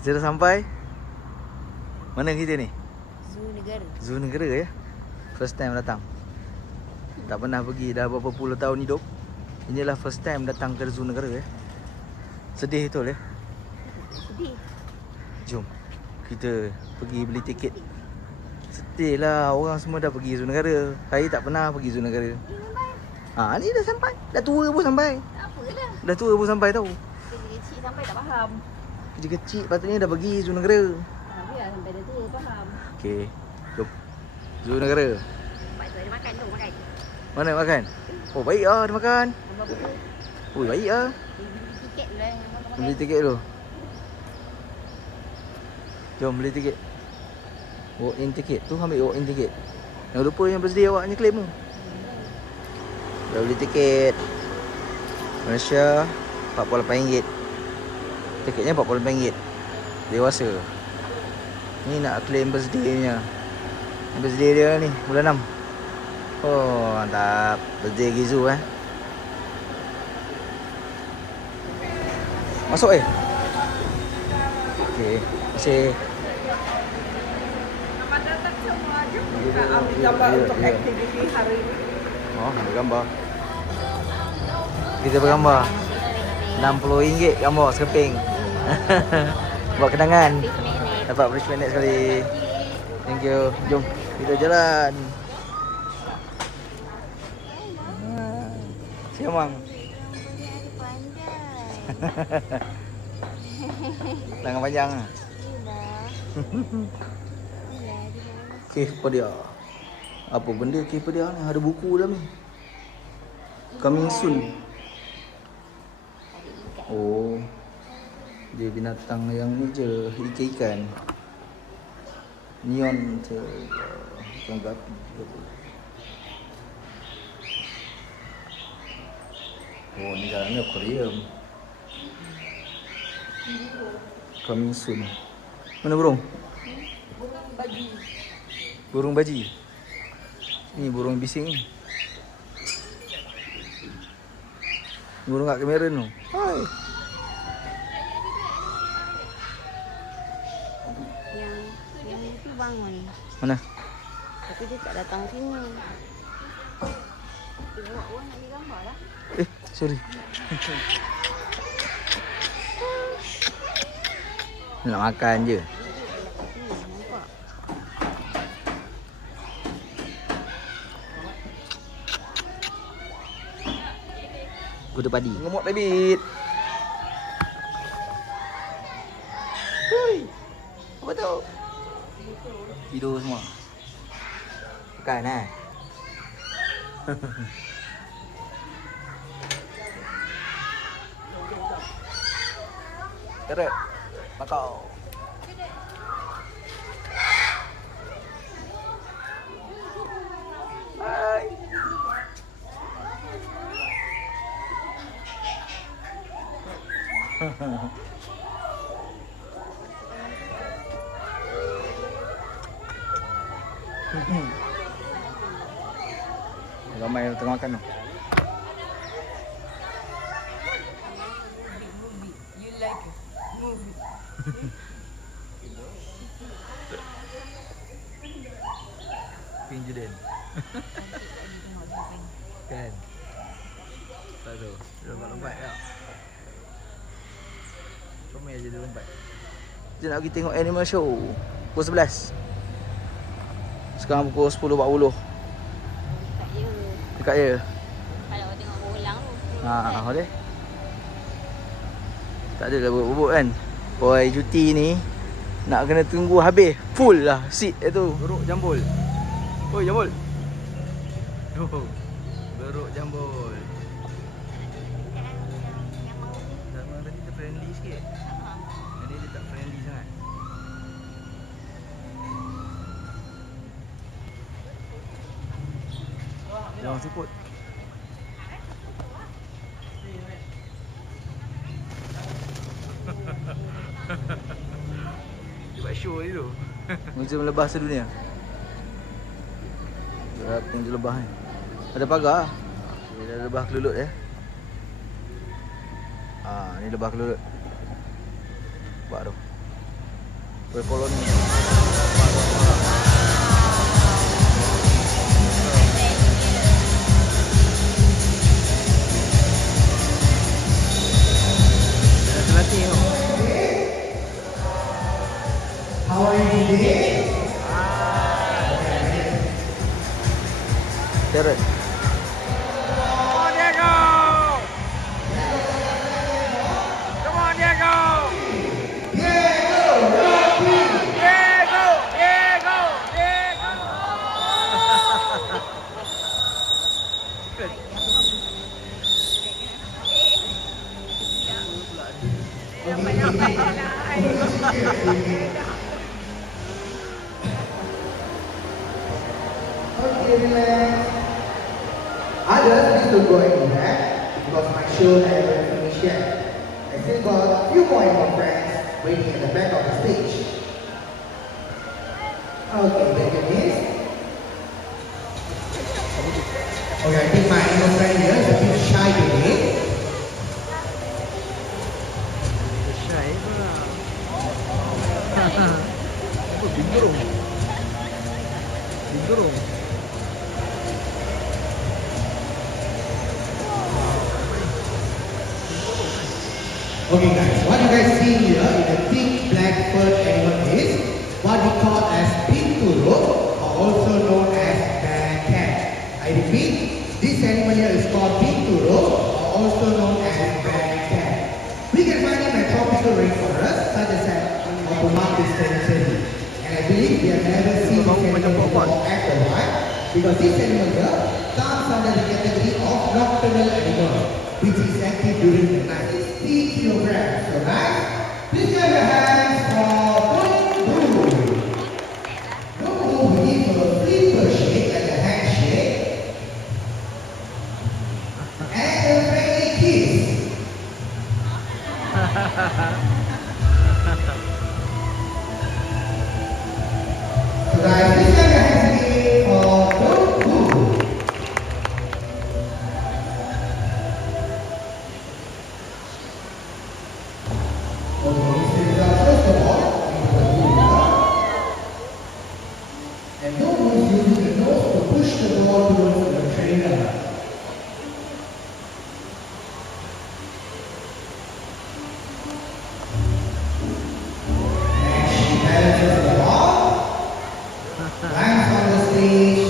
Kita dah sampai. Mana kita ni? Zoo Negara. Zoo Negara ya. First time datang. Tak pernah pergi dah berapa puluh tahun hidup. Inilah first time datang ke Zoo Negara ya. Sedih betul ya. Sedih. Jom kita pergi beli tiket. Sedih lah, orang semua dah pergi Zoo Negara. Saya tak pernah pergi Zoo Negara. Ni dah sampai. Dah tua pun sampai. Tak apalah. Dah tua pun sampai tau. Kecil-kecil sampai tak faham. Kecil-kecil patutnya dah pergi Zoo Negara. Tapi lah sampai dah tua faham. Okey, jom. Zoo Negara. Nampak tu ada makan tu, makan. Mana makan? Oh, baik lah dia makan. Nampak buku. Oh, baik lah. Beli tiket dulu lah. Beli tiket dulu. Jom beli tiket. Walk in tiket. Tu ambil walk in tiket. Jangan lupa yang birthday awaknya claim tu. Dah beli tiket. Malaysia RM48. Tiketnya RM48. Dewasa. Ni nak claim birthday nya. Birthday dia ni bulan 6. Oh, mantap. Birthday Gizu Masuk Okey, terima kasih. Selamat datang semua. Jom kita ambil gambar untuk aktiviti hari ini. Oh, ambil gambar. Kita bergambar. RM60 gambar sekeping. Buat kenangan. Dapat bridge magnet sekali. Thank you. Jom kita jalan. Siamang. Tangan panjang. Kepada dia. Apa benda kepada dia ni? Ada buku dalam ni. Coming soon. Oh. Dia binatang yang ni je, ikan-ikan. Neon tu. Ikan gapi. Oh, ni dalamnya aquarium. Coming soon. Mana burung? Burung baji. Burung baji. Ni burung bising ni. Burung kat kamera tu. Hai. Yang itu bangun. Mana? Tapi dia tak datang sini. Dia buat orang nak ambil gambar lah. Sorry. Nak makan je. Nampak. Kuda padi. Ngemuk rabbit. Hui. Apa tu? Tidur semua. Makan Carrot. Bakau. Hai. Ramai tengah makan tu. You like it? Movie. Pink Jordan. Kan? Tak tahu. Dia lompat-lompat tak? Comel je dia lompat. Kita nak pergi tengok animal show. Pukul 11. Sekarang pukul 10.40. Dekat je. Kalau tengok ulang tu. Boleh. Tak adalah bubuk kan. Boy cuti ni nak kena tunggu habis. Full lah seat tu. Beruk jambul. Oi jambul. Oh. Beruk jambul. Sama tadi dia friendly sikit. Jadi dia tak friendly sangat. Jangan siput. Dia buat show je tu. Museum lebah sedunia. Berapa yang lebah ni? Ada pagar. Ni ada lebah kelulut Ni lebah kelulut. Buat tu. berkoloni. Latih tengok. How are you today? Carrot. Come on, Diego! Come on, Diego! Diego! Diego! Diego! Okay, relax. Others need to go and relax because my show hasn't finished yet. I still got a few more of my friends waiting at the back of the stage. Okay, thank you, miss. Okay, I think my little friend here is a bit shy today. Shy pula. Apa bingung? Bingung. Okay guys, what you guys see here is a thick black furred animal is what we call as pinturo or also known as bear cat. I repeat, this animal here is called pinturo or also known as bear cat. We can find him at tropical rainforests such as at Obumatis territory. And I believe we have never seen this animal before at the wild because this animal here comes under the category of nocturnal animal, which is active during the night. 60 kilograms. So guys, please give your hands for Boo. Boo will give a flipper shake like a handshake and a friendly kiss. So guys, please give your hands again for Boo. Okay, first of all, and don't use using the nose to push the ball towards the trainer. And she balances the ball, lands on the stage.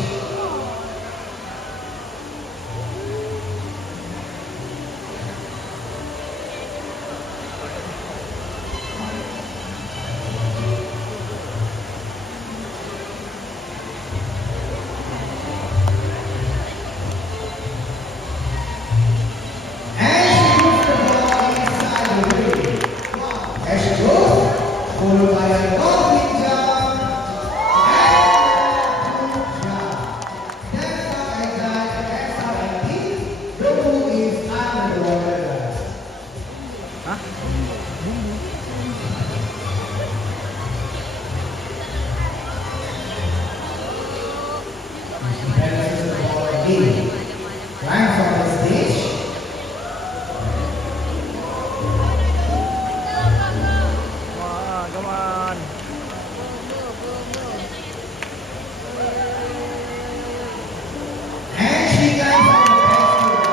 Followed by a bobbing jump and jump. That's how I got, that's how I think the move is underwater. Balances the ball again. Lands on the stage. Wah, come on. And she lands on the basket.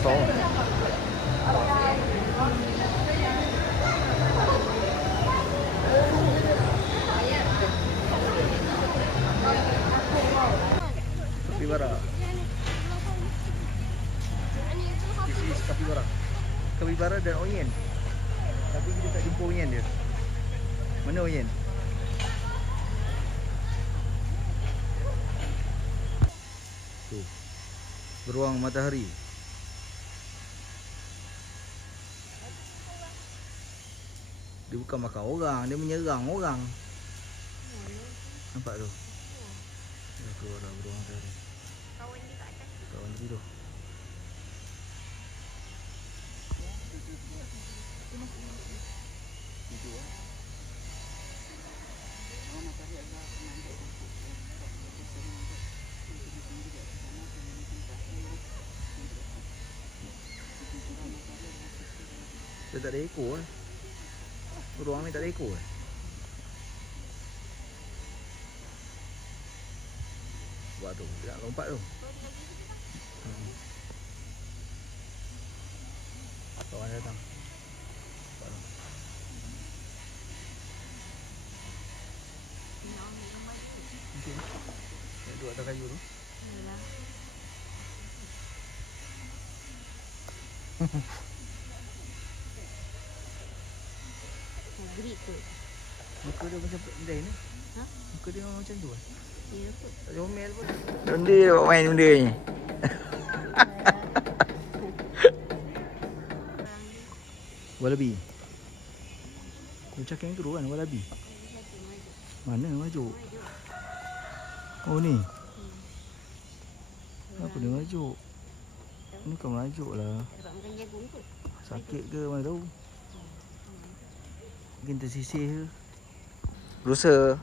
So. Capybara. This is capybara. Capybara dan oyen. Tapi kita tak jumpa oyen dia. Mana oyen? Tu. Beruang matahari. Dia bukan makan orang, dia menyerang orang. Nampak tu? Dah keluar dah beruang matahari. Kawan dia tu. Dia tak ada ekor lah. Ruang ni tak ada ekor lah. Buat tu, dia nak lompat tu. Kawan dia datang. Buat tu. Mungkin. Dia duduk atas kayu tu. Yalah. Grit tu. Muka dia macam benda ni. Ha? Muka dia memang macam tu lah. Ya kot. Tak comel pun. Benda dia buat main benda ni. Wallaby. Macam yang tu kan wallaby. Mana maju? Oh ni. Kenapa dia maju? Ni kau merajuk lah. Dapat makan jagung kot. Sakit ke mana tahu. Mungkin tersisih ke. Berusaha.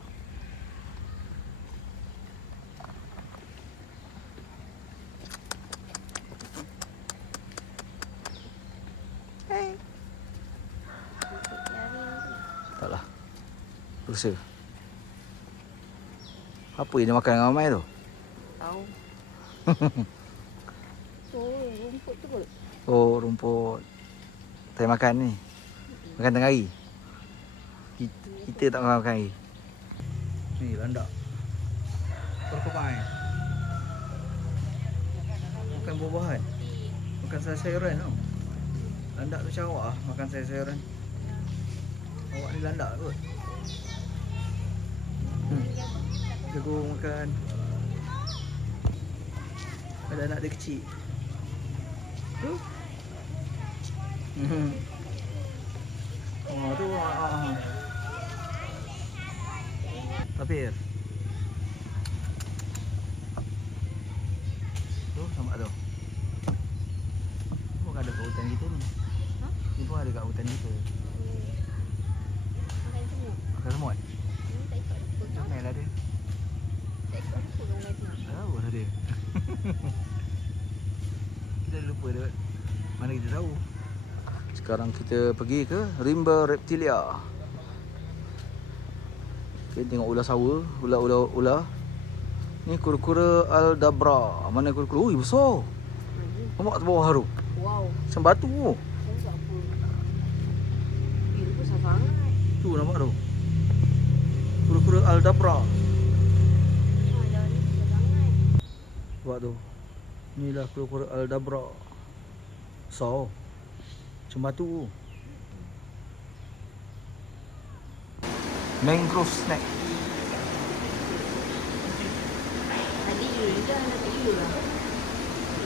Taklah. Berusaha. Apa yang dia makan dengan ramai tu? Tahu. Oh, rumput tu kot. Oh, rumput. Saya makan ni. Makan tengah hari. Kita tak makan hari. Ni landak. Porcupine. Makan buah-buahan. Makan sayur-sayuran tau. Landak tu macam awak lah makan sayur-sayuran. Awak ni landak kot. Jagung makan. Ada anak dia kecil. Tu. Oh tu. Tapir. Tu sama tu. Pun ada kat hutan kita ni. Ha? Ni pun ada kat hutan kita. Makan semua. Makan semut. Ni tak ikut apa. Comel lah dia. Tak ikut apa orang lagi. Tahu lah dia. Kita lupa dia. Mana kita tahu. Sekarang kita pergi ke Rimba Reptilia. Okay, tengok ular sawa, ular. Ni kura-kura Aldabra. Mana kura-kura? Ui, besar. Nampak tu bawah tu. Wow. Macam batu tu. Tahu apa. Itu besar sangat. Tu nampak tu. Kura-kura Aldabra. Dah ni besar sangat. Buat tu. Inilah kura-kura Aldabra. So. Macam batu tu. Mangrove snack. Tadi you dah nak tak you lah.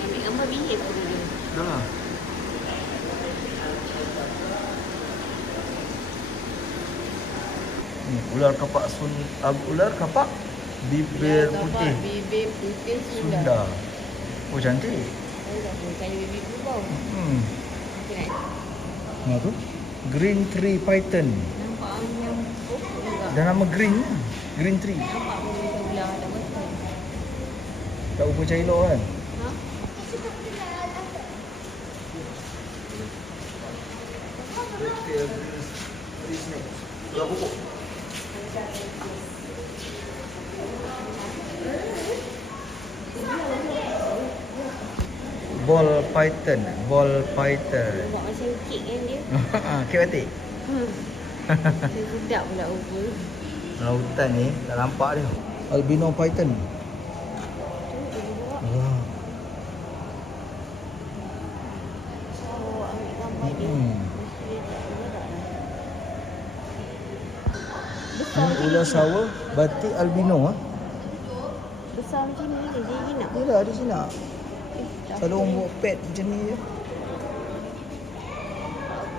Ambil gambar bihir pun dia. Dah lah. Ni ular kapak ular kapak bibir putih Bibir putih Sunda. Oh cantik. Tahu tak apa. Kayu bibir pun bau. Okay, Nah tu green tree python. nampak yang pokok juga. Dan nama green ni. Green tree. Nampak pun kita ulang ada betul. Tak rupa macam elok kan. Ha? Ular pokok. Ball python. Nampak macam kek kan dia. Kek batik. Dia sedap pula rupa. Dalam hutan ni tak nampak dia. Albino python. Wah. Oh, ambil gambar dia. Besar Ni ular sawa batik albino ah. Besar macam ni je dia jinak. Yalah di sini. Tak Selalu orang buat pet macam ni je.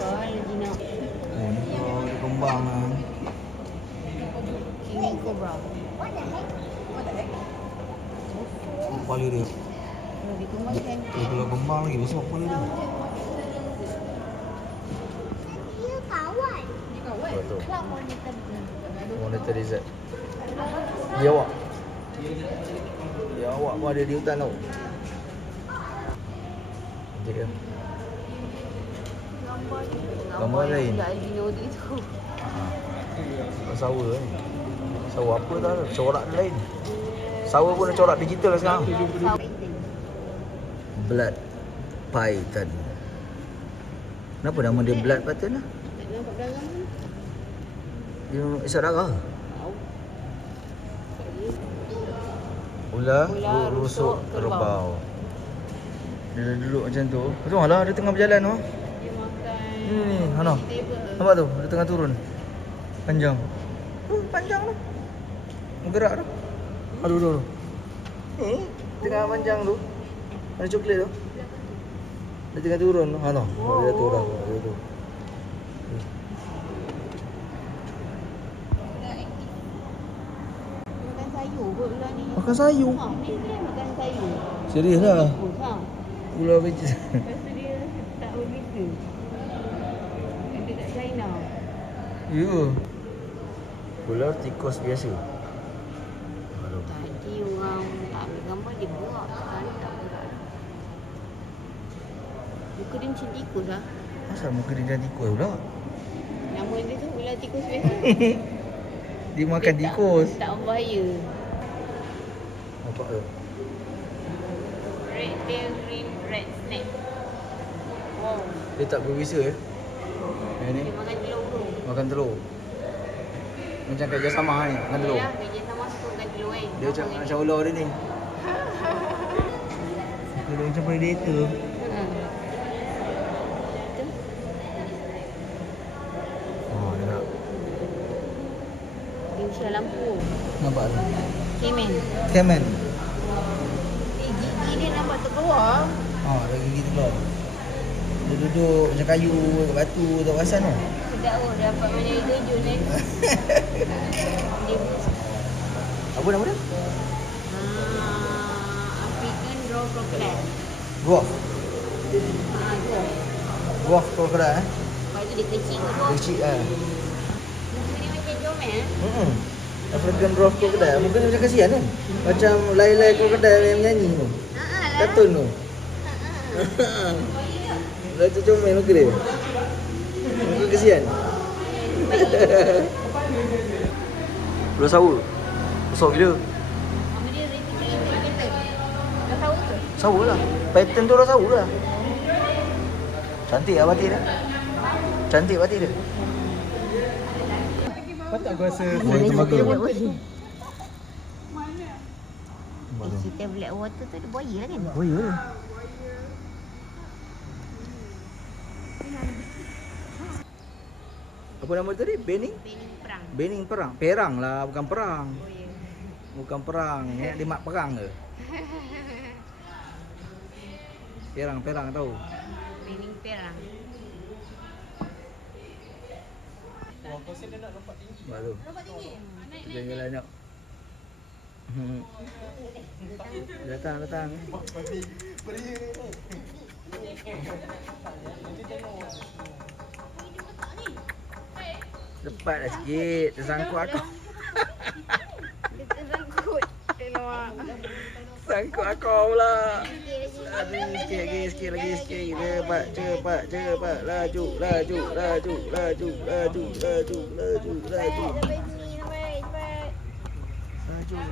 apa dia jinak. Oh, ni kalau dia kembang lah. King Cobra. Kepala dia. Kalau dikembangkan. Kalau kembang lagi besar kepala dia. Betul. Monitor lizard. Dia awak. Dia awak pun ada di hutan tau. Dia. gambar ni. Gambar lain. Yang albino tu itu. Sawa ni. Sawa apa tak ada. Corak dia lain. Sawa pun ada corak digital sekarang. Blood Python. Kenapa nama dia Blood Python lah? Tak nampak belakang ni. Dia isap darah. Ular Ular rusuk rusuk kerbau. Dia duduk macam tu. Tengok lah dia tengah berjalan tu. Dia makan Ni, Hana. vegetable. Nampak tu? Dia tengah turun. Panjang. Panjang tu. Bergerak tu. Aduh. Tengah panjang tu. Ada coklat tu. Dia tengah turun tu. Hana. Dia dah turun. Dia tu. Makan sayur kot ular ni. Makan sayur. Ha, ni dia makan sayur. Serius lah. Ha. Ular becis. Lepas tu dia tak berbeza. Ada kat China. Ya. Ular tikus biasa. Tadi orang tak ambil gambar dia berak. Sekarang tak berak. Muka dia macam tikus lah. Asal muka dia dah tikus pula? Nama dia tu ular tikus biasa. Dia makan tikus. Tak berbahaya. Nampak tu? Red tail green red snake. Wow. Dia tak berbisa ya? Yang ni? Dia makan telur tu. Makan telur. Macam Kak Jasama ni, makan telur. Yalah, kerja sama suka makan telur kan. Dia macam ular dia ni. Dia macam predator. Oh, dia nak. Dia usia lampu. Nampak tu? Kemen. Kemen. Gigi dia nampak terkeluar. Oh, ada gigi telur. Dia duduk macam kayu kat batu tak perasan tu. Sedap oh, dapat mana hijau ni. Dia Apa nama dia? African raw crocodile. Dwarf. Dwarf. Dwarf crocodile eh. Lepas tu dia kecil ke dwarf. Kecil kan. Muka dia macam comel eh. African dwarf crocodile. Muka dia macam kasihan kan? Macam lai-lai crocodile yang menyanyi tu. Kartun tu. Dah macam comel muka dia. Muka kasihan. Ular sawa. Besar gila. Nama dia Reticulated Pattern. Dah tahu ke? Sawa lah. Pattern tu ular sawa lah. Cantik lah batik dia. Cantik batik dia. Patut aku rasa Boleh tu bagus. Kita black water tu ada buaya kan? Oh ya. Apa nama dia tadi? Bening? Bening perang. Bening perang. Perang lah, bukan perang. Oh ya. Bukan perang. Ni nak dimak perang ke? Perang tahu. Bening perang. Baru. Jalan-jalan nak. Datang. Cepat dah sikit. Tersangkut aku. Dia tersangkut. Elok. Sangkut aku pula. Aduh, sikit lagi. Cepat. Laju.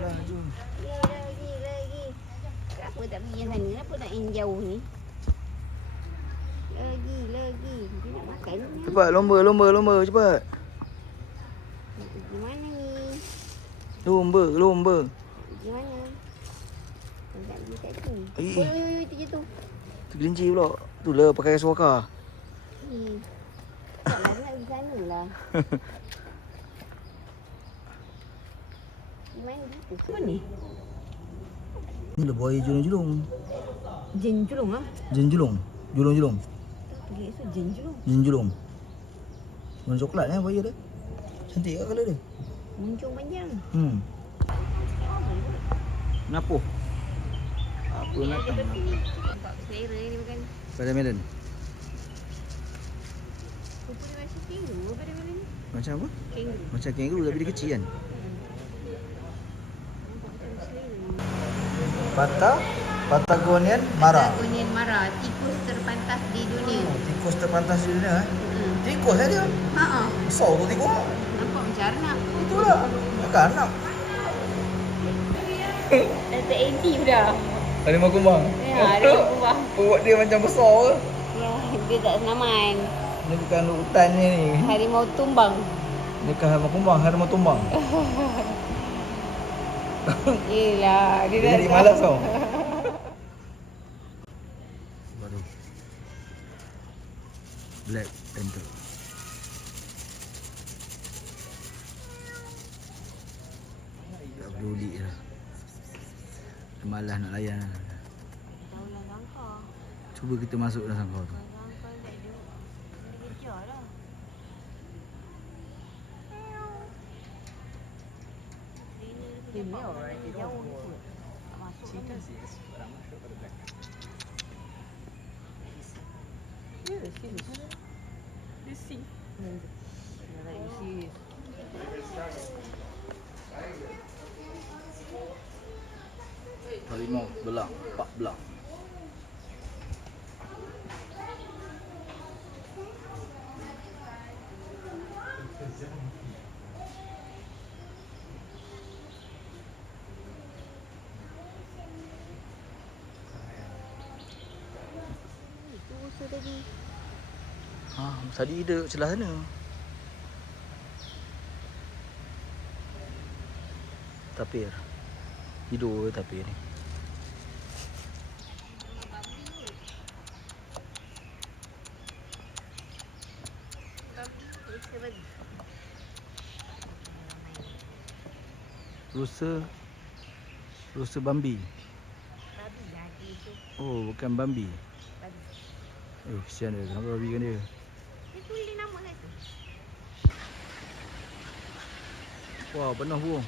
Laju. Lagi. Kenapa tak pergi yang sana? Kenapa nak yang jauh ni? Lagi. Dia nak makan ni. Cepat, lomba, cepat. Pergi mana ni? Lomba. Pergi mana? Tak pergi kat tu. Eh. Oi, terjatuh. Tu kelinci pula. Tu lah pakai suaka. Taklah nak pergi sana lah. Di mana gitu? Apa ni? Ni lah buaya julung-julung. Jen julung ah. Julung. Pergi esok jen julung. Julung. Warna coklat buaya dia. Cantik ke colour dia? Muncung panjang. Kenapa? Apa nak Nampak selera ni bukan. pada Medan? Rupa dia macam kangaroo pada mana ni? Macam apa? Kangaroo. Macam kangaroo tapi dia kecil kan? Nampak macam selera. Patagonian mara. Patagonian mara, tikus terpantas di dunia. Tikus tikus terpantas di dunia. Hmm. Tikus saja dia. Ha. Besar tu tikus. Nampak macam anak. Betul lah. Makan anak. Dah terenty dah. Harimau kumbang. Ya, ada kumbang. Perut dia macam besar ke? Ya, dia tak senaman. Ni bukan hutan ni. Harimau tumbang. Ni bukan harimau kumbang, harimau tumbang. Yelah, dia Dia dah jadi malas tau. Baru. Black Panther. Tak peduli dah. Dia malas nak layan. tahu lah sangka. Cuba kita masuk dalam sangkar tu. Sangka tak ada. Dia kejar lah. Ini orang jauh ni. Tak masuk kan? Harimau belang, 4 belang. Itu rusa tadi. Ha, tadi dia duduk celah sana. Tapir. Hidup ke tapir ni? Rusa Bambi. Babi lagi tu. Oh, bukan Bambi. Babi. Kesian dia. Kenapa babi kan dia? Dia tulis nama kat tu. Wah, penuh burung.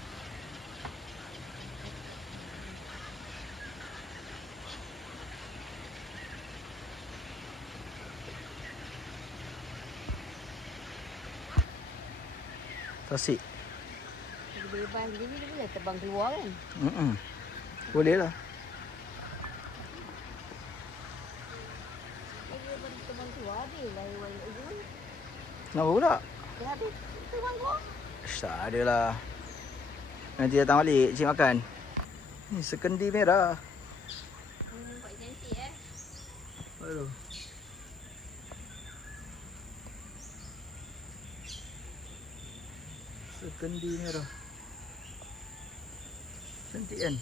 Tasik. Dia bebas gini dia boleh terbang keluar kan? Boleh lah. Dia boleh terbang keluar dia. Lain-lain lagi pun. Kenapa pula? Dia habis terbang keluar. Tak ada lah. Nanti datang balik, cik makan. Ni sekendi merah. Nampak cantik Aduh. Sekendi merah. Cantik kan?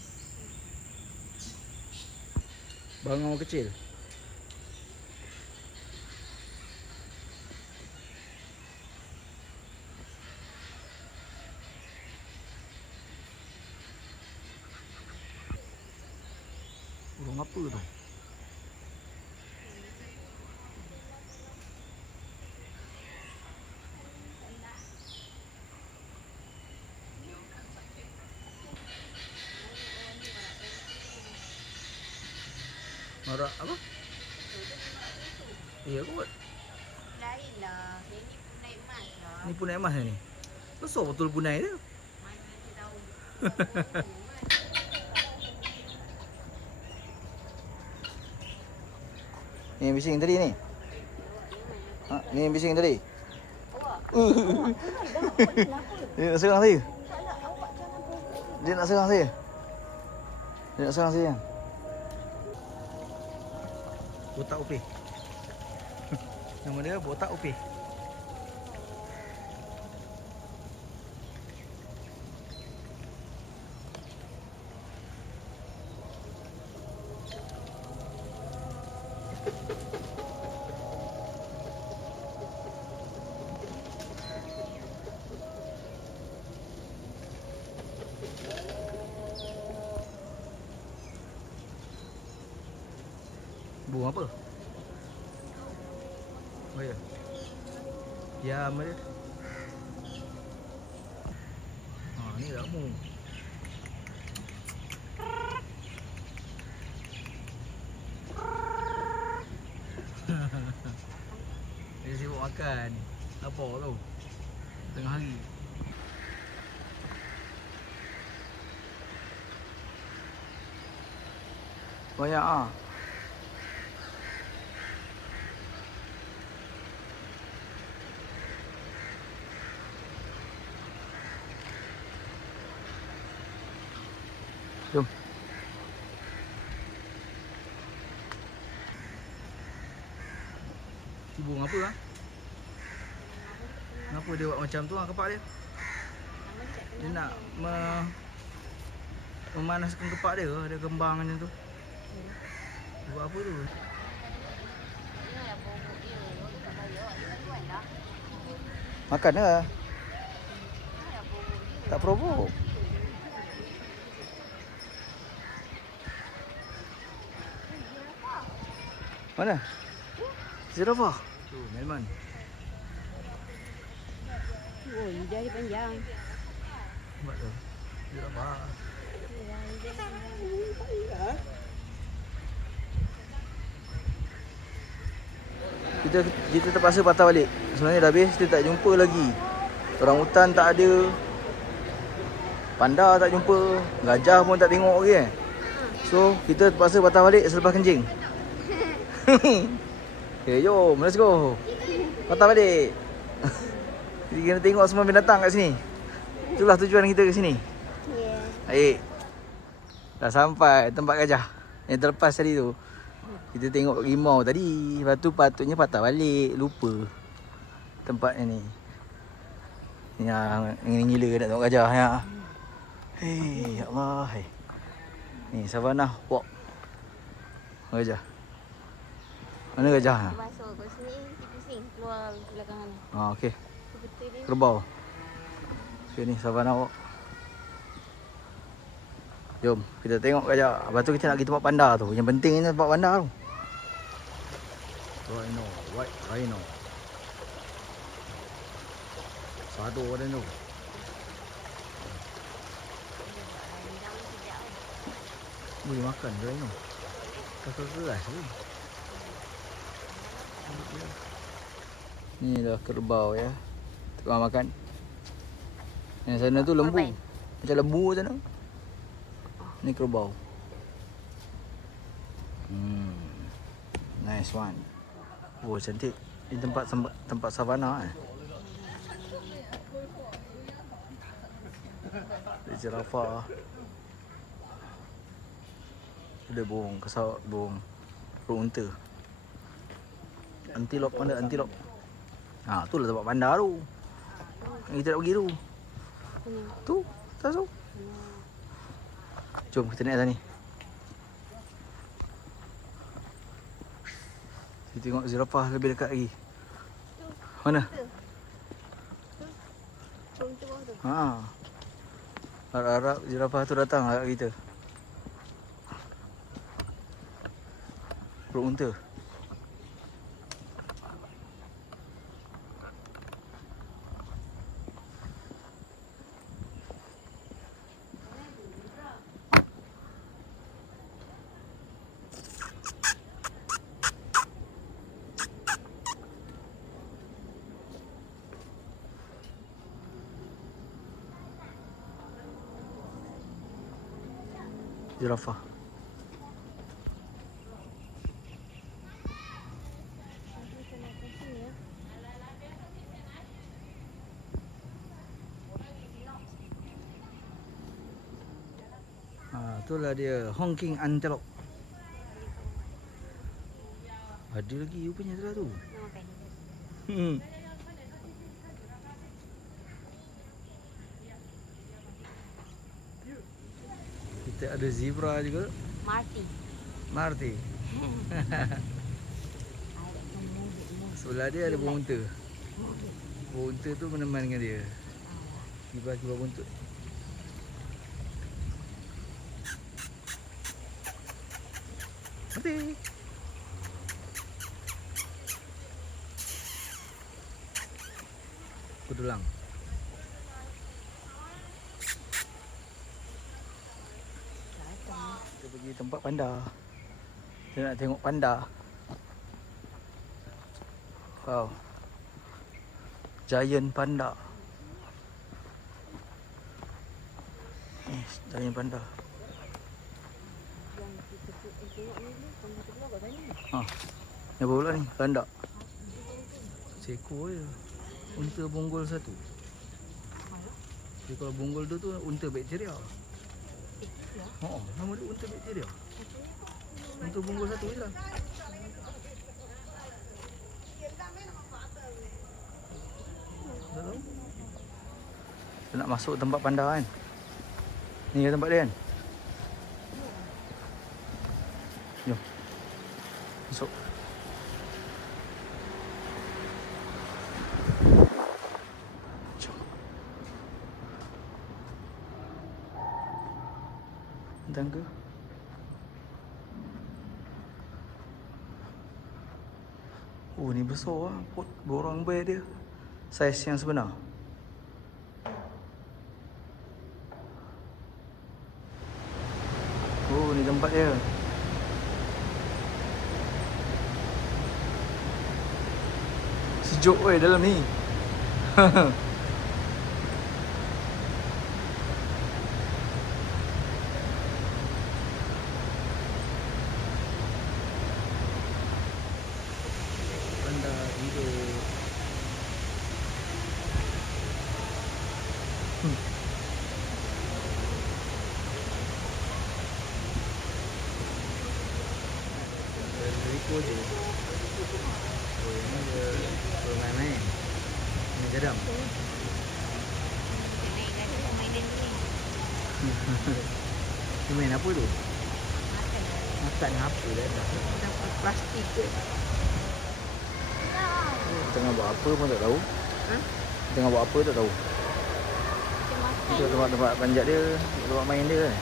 Bangau kecil. Burung apa tu? Marak apa? Ya kot. Lain lah. Yang ni punai emas lah. Ni punai emas ni. Besar betul punai dia. Mana dia tahu. Ni yang bising tadi ni. Ha, ni yang bising tadi. Dia nak serang saya. Dia nak serang saya. Dia nak serang saya. Botak upih. Nama dia botak upih. Burung apa? Oh ya. Diam dia. Ha, ni ramu. Dia sibuk makan. Apa tu? Tengah hari. Banyak ah. Jom. Cibung apa ah? Kenapa dia buat macam tu ah kepak dia? Dia nak memanaskan kepak dia, ada kembang macam tu. Dia buat apa tu? Makan lah. Tak provok. Mana? Zirafah. Tu, Melman. Oh, lidah dia panjang. Nampak tu. Zirafah. Kita terpaksa patah balik. Sebenarnya dah habis, kita tak jumpa lagi. Orang hutan tak ada. Panda tak jumpa. Gajah pun tak tengok lagi So, kita terpaksa patah balik selepas kencing. Okay, jom, let's go. Patah balik. Kita kena tengok semua binatang kat sini. Itulah tujuan kita ke sini. Baik. Dah sampai tempat gajah yang terlepas tadi tu. Kita tengok rimau tadi. Lepas tu patutnya patah balik. Lupa tempatnya ni. Yang gila nak tengok gajah ya. Hei, ya Allah. Hey. Ni savannah walk. Gajah. Mana gajah? Masuk kat sini, pusing keluar belakang sana. Ah, okey. Betul dia. Kerbau. Okay, ni savannah walk. Jom, kita tengok gajah. Lepas tu kita nak pergi tempat panda tu. Yang penting ni tempat panda tu. Rhino, white rhino. Satu ada tu. Boleh makan rhino. Keras tu. Ni dah kerbau ya. Tukang makan. Yang sana tu lembu. Macam lembu sana. Ni kerbau. Nice one. Oh, cantik. Ini tempat savana Ada jirafah. Ada burung kesawat, burung unta. Antilop, mana antilop? Ha, tu lah tempat panda tu. Yang kita nak pergi tu. Tu, atas tu. Jom kita naik atas ni. Kita tengok zirafah lebih dekat lagi. Mana? Ha. Harap-harap zirafah tu datang kat kita. Burung unta. Zirafah. Itulah dia honking antelope. Ada lagi rupanya sebelah tu. Kita ada zebra juga. Marti. Sebelah dia ada burung unta. Burung unta tu meneman dengan dia. Kibas-kibas buntut. Mati. Kudulang. Kita pergi tempat panda. Kita nak tengok panda. Wow. Giant panda. Giant panda. Ni apa pula ni? Landak. Seekor je. Unta bonggol satu. Jadi kalau bonggol tu unta bakteria. Oh, nama dia unta bakteria. Unta bungkus satu je lah. Tak tahu. Dia nak masuk tempat panda kan. Ni ke tempat dia kan. Jom. Masuk. Jom. Tangga. Oh, ni besar lah pot borang bear dia. Saiz yang sebenar. Oh, ni tempat dia. Sejuk weh dalam ni. Panda hidup. Rico je. Oh, ini dia permainan. Ini jadam. Main kat permainan ni. Dia main apa tu? Makan. Makan apa dah? Dapat plastik ke? Tengah buat apa pun tak tahu. Ha? Tengah buat apa tak tahu. Macam makan. Itu tempat-tempat panjat dia, tempat main dia kan.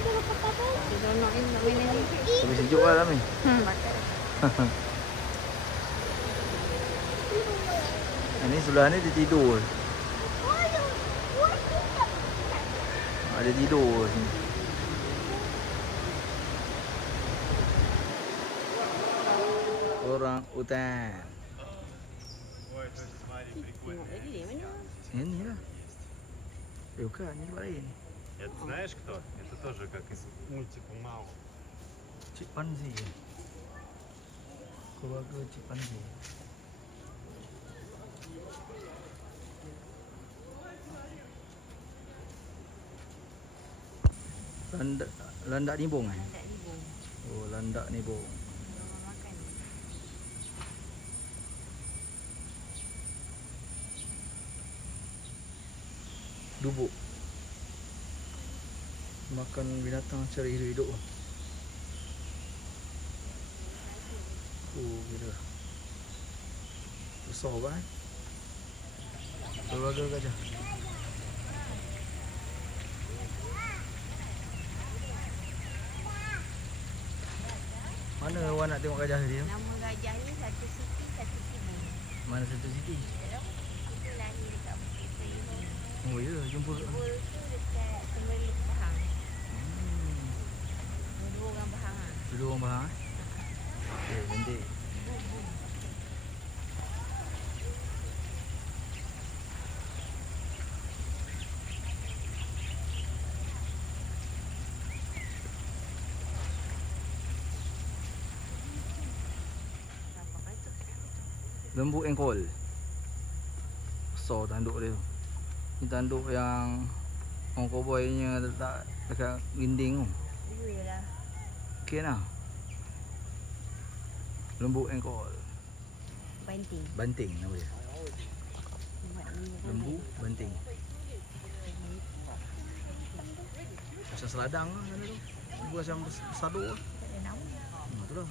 Dia seronok ni nak main ni. Tapi sejuk lah dalam ni. Makan. Ini sebelah ni dia tidur. Dia tidur sini. Orang hutan. Tengok lagi dia mana? Ini lah. Bukan, ni tempat lain. Это знаешь кто? Это тоже как из мультика Мао. Chimpanzee. Keluarga chimpanzee. Landak nibung eh? Tak libung. Oh, landak nibung. Orang makan. Dubuk. Makan binatang secara hidup-hidup lah. Oh, gila. Besar kan? Keluarga gajah. Mana awak nak tengok gajah dia? Nama gajah ni satu Siti, satu Tibu. Mana satu Siti? Kita lari dekat bukit saya ni. Oh ya, jumpa. Tibu tu dekat Semelik Pahang. Dua orang Pahang lah. Dulu orang Bahang eh? Okay, cantik. Lembu engkol. Besar tanduk dia. Ni tanduk yang orang cowboynya letak dekat dinding tu. Yelah. Okey lah. Lembu engkol. Banting. Banting nama dia. Buat ni. Lembu banting. Macam seladang lah sana tu. Lembu macam sado lah. Tak ada nama. Tu lah.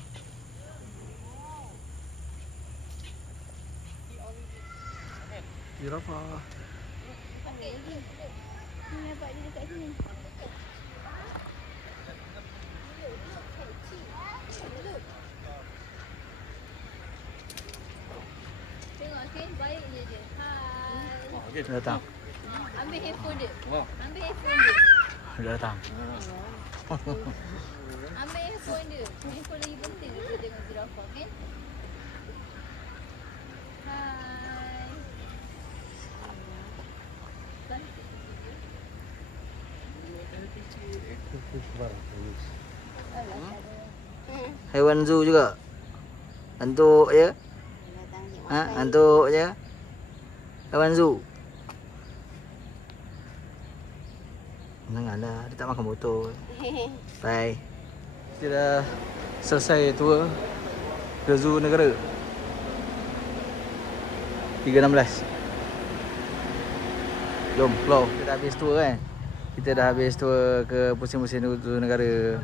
Jirafah. Okey. Ni nampak dia dekat sini. Tengok okey, baik je dia. Hai. Dia datang. Ambil handphone dia. Wow. Ambil handphone dia. Dia datang. Ambil handphone dia. Handphone lagi penting daripada tengok zirafah, okey? Hai. Cantik. Haiwan zoo juga. Hantuk je. Datang ni Ha, hantuk je. Haiwan zoo. Janganlah, dia tak makan botol. Bye. Kita dah selesai tour ke Zoo Negara 316. Jom, keluar. Kita dah habis tour kan? Kita dah habis tour ke pusing-pusing Zoo Negara.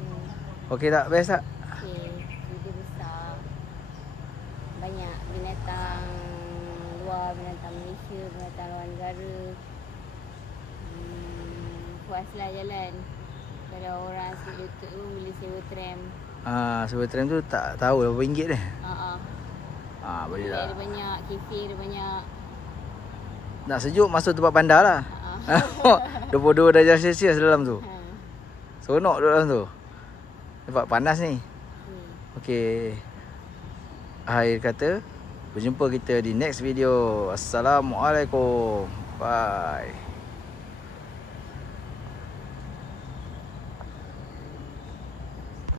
Okey tak? Best tak? Okey, dia besar. Banyak binatang luar, binatang Malaysia, binatang luar negara. Puaslah jalan. Kalau orang asyik lutut pun boleh sewa tram. Sewa tram tu tak tahu berapa ringgit dah. Boleh Ada tak? banyak kafe, ada banyak. Nak sejuk masuk tempat bandar lah. 22 darjah Celsius dalam tu. Seronok duduk dalam tu. Nampak panas ni. Okey. Akhir kata, berjumpa kita di next video. Assalamualaikum. Bye.